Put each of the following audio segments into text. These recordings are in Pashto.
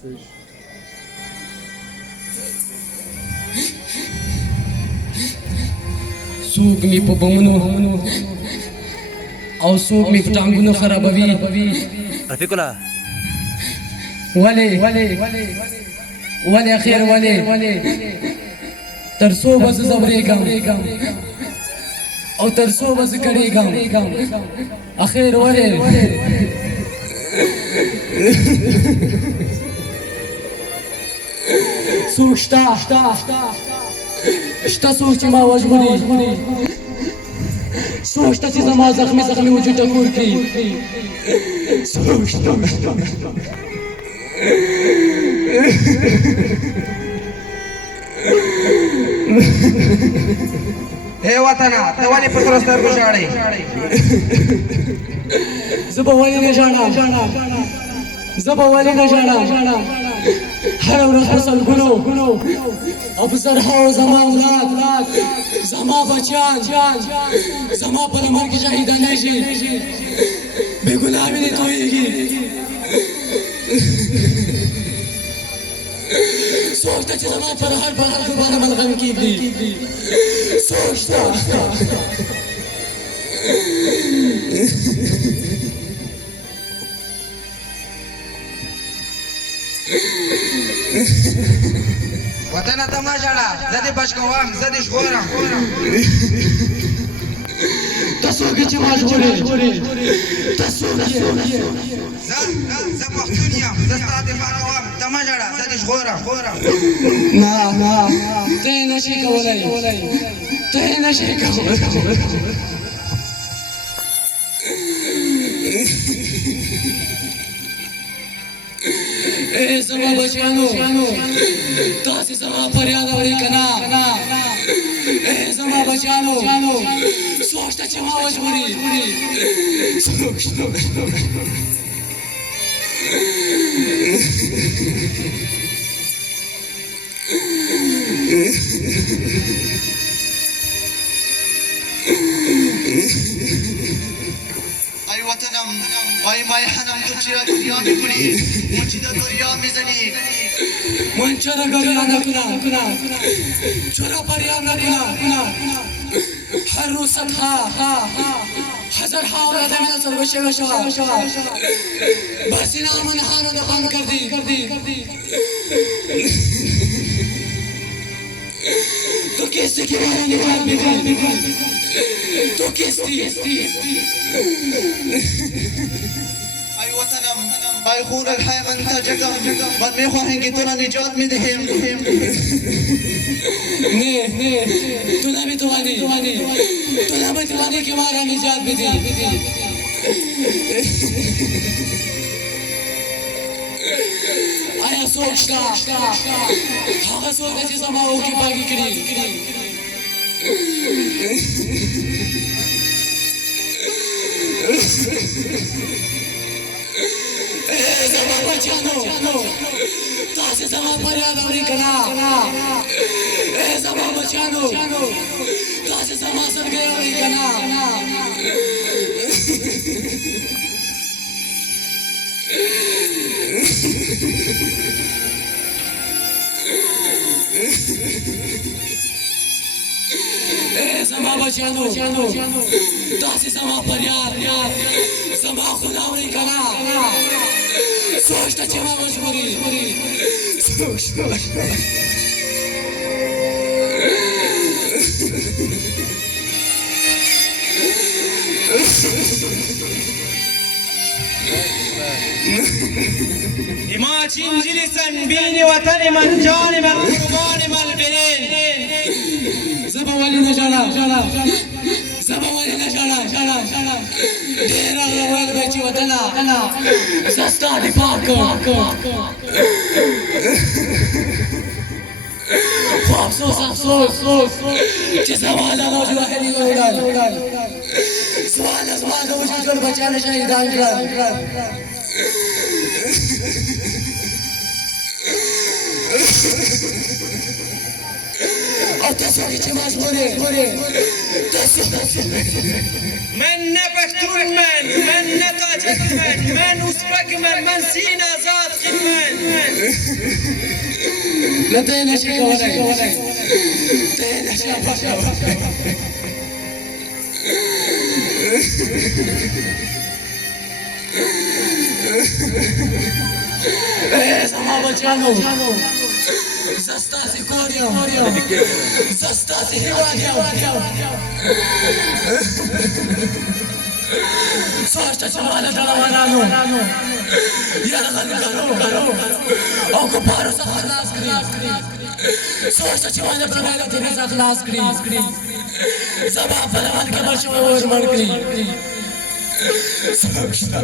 سوق می په بمونو او سوق می په ټانګونو خرابوي رفیق الله ولې اخیر ولې تر څو به زه ځورېږم او تر څو به زه کړېږم اخیر ولې څوک شته څوک چې ما وژغوري څوک شته چې زما زخمي وجود ټکور کړي څوک شته اے وطنه ته ولې په سرو سترګو ژاړې زه به ولې نه ژاړم هره ورځ په سلګونو او په زرهاو زما اولاد زما بچیان زما په لمر کې شهیدانېږي بې ګناه وینې تویېږي څوک شته چې زما پر هر خلکو باندې ملغم کېږدي څوک شته وطنه ته مه ژاړه زه دې بچ کوم زه دې ژغورم ته څوک یې چې ما ژغورې ته څوک یې زه پښتون یم زه ستا دفاع کوم ته مه ژاړه زه دې ژغورم نه ته یې نشې کولی اے زما بچیانو تاسې زما فریاد اورئ که نه اے زما بچیانو څوک شته چې ما وژغوري ای وطنم ای مای حنم تو چرا دریا میکنی منچی در دریا میزنی من چرا گریه نکنم چرا فریاد نکنم هر روز صدها هزارها اولاد من سرگشته شود بس این آمن ها را دفن کردی تو کسی که مرا نجات میدی تو کسی ای وطنم ای خون الحی من تاجکم من میخواهیم که تو را نجات میدهیم نه تو نمیتوانی که ما را نجات بدی آیا څوک شته هغه څوک دی چې زما اوښکې پاکې کړي زما بچیانو تاسې زما فریاد اورئ که نه زما بچیانو تاسې زما سلګۍ اورئ که نه زما بچیانو تاسې زما فریاد زما خون اورئ که نه څوک شته چې ما وژغوري ما چینجلی سنبین وطن من جان من قربان من بنین زبا ولی نجالا ډیر اول به چې وطنه زه ستا دفاع کوم خو افسوس چې زما د موج وحیدي ووړل زما د وجود ټول بچیان شهیدان کړل او تاسو چې ما ژغورې من نه پښتون من نه تاجک من ازبک من سین آزاد نه ته نشي کولای ته نشي کولای زما بچانو زستاسي کور یم زستاسي هیواد یم سوچته چې ماله ډلوانانو یرغل کرو او کفارو څخه خلاص کړي سوچته چې ماله پر ملتونو څخه خلاص کړي زما په لمن کې مړ شوی اور مړ کړي سوچته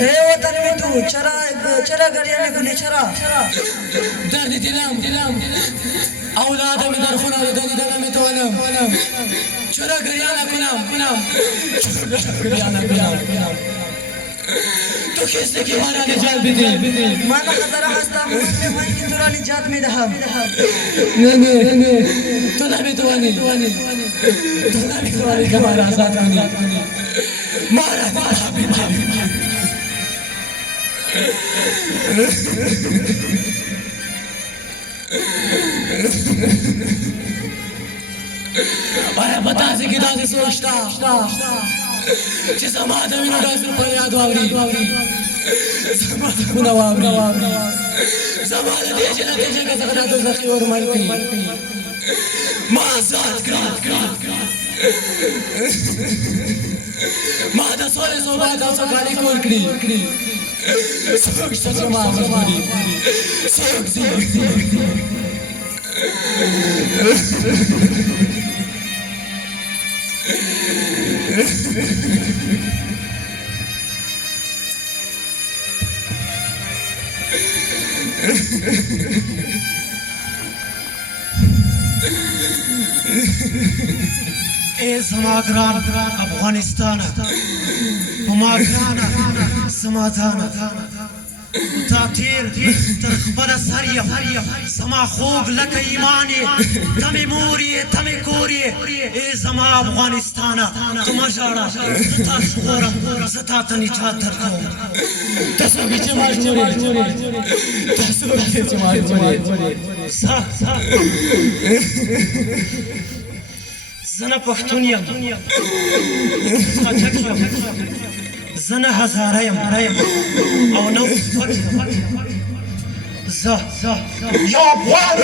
اے وطن میں تو چرا گریانے کو نہیں چرا درد دلم اولادم در خونه درد دلم تو علم چرا گریانه کنم تو کسی که مانا نجات بده مانا خطر هستا مجھے میں کی ترا نجات میں دہم نه تو نمیتوانی که مارا آزاد کنی مارا حبیبی آیا بتاسي کې داسې سوچتا چې زما د وینو داسې فریاد واوري زما د خونه واوري زما د دې جنتي څخه څخه د دوزخي اور مړ کړي ما آزاد کړه ما د سولې صوبات او سوکالي کور کړي څوک شته چې ما آزاد کړي څوک ځي اے زماگران افغانستان پماگران سماتانا تاتیر ترخبر سریم زما خوب لکه ایمانی تمی موری تمی کوری ای زما افغانستانا تو مجارا زتا شغورم زتا تنی چاتر کم تسوکی چه مجبوری تسوکی چه مجبوری زنه پښتون یم ساجک یم زنه هزاره یم او نو یا افغان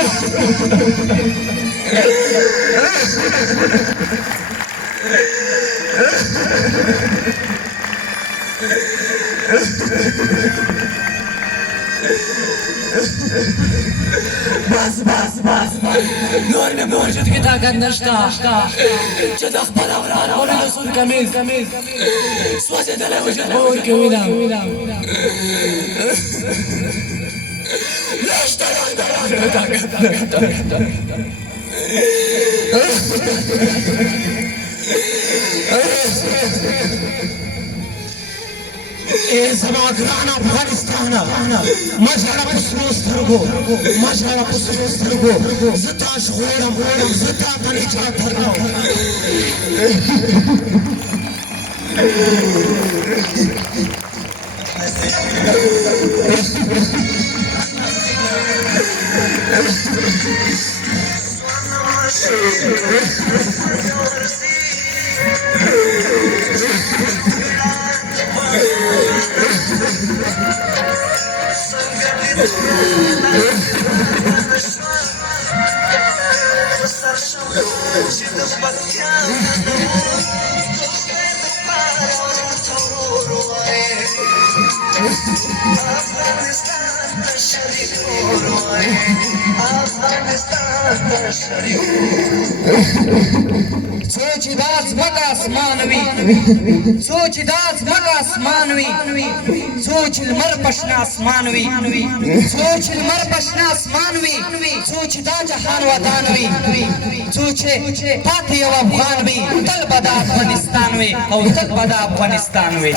بس نور مې موجود کې طاقت نشته چې د خپل افغان او رسول کمیز سوځېدلی وجود به ورکې وینم نشته ای زما ګران افغانستان مجاړه په سرو سترګو زه تا ژغورم زه تا ته نجات درکوم سوچ داس مکا اسمانوی سوچ داس مکا اسمانوی سوچ المر پشنا اسمانوی سوچ المر پشنا اسمانوی سوچ دا جهان ودانوی سوچ پاتې یو افغانوی تل بدا افغانستانوی او تل بدا افغانستانوی